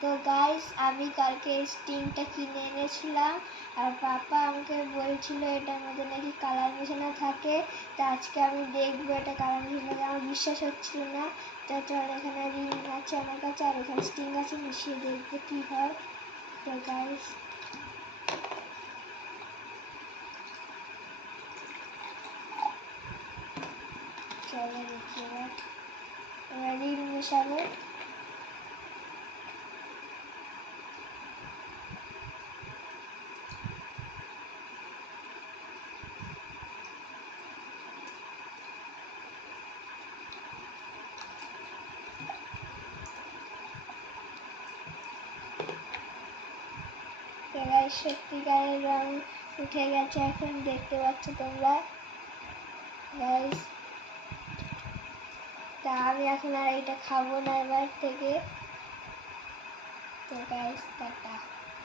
তো গাইস আমি কালকে স্টিংটা কিনে এনেছিলাম আর পাপা আমাকে বলছিল এটার মধ্যে নাকি কালার মেশানো থাকে। তো আজকে আমি দেখবো এটা কালার মেশানো, আমার বিশ্বাস হচ্ছিল না। তো চল, এখানে রিং আছে আমার কাছে আর এখানে স্টিং আছে, মিশিয়ে দেখবো কি হয়। তো গাইস চলো দেখি এবার রিং মেশাবো। গাইস সত্যিকারের রং উঠে গেছে, এখন দেখতে পাচ্ছ তোমরা গাইস। তা আমি এখন আর এটা খাবো না এবার থেকে। তো গাইস টাটা।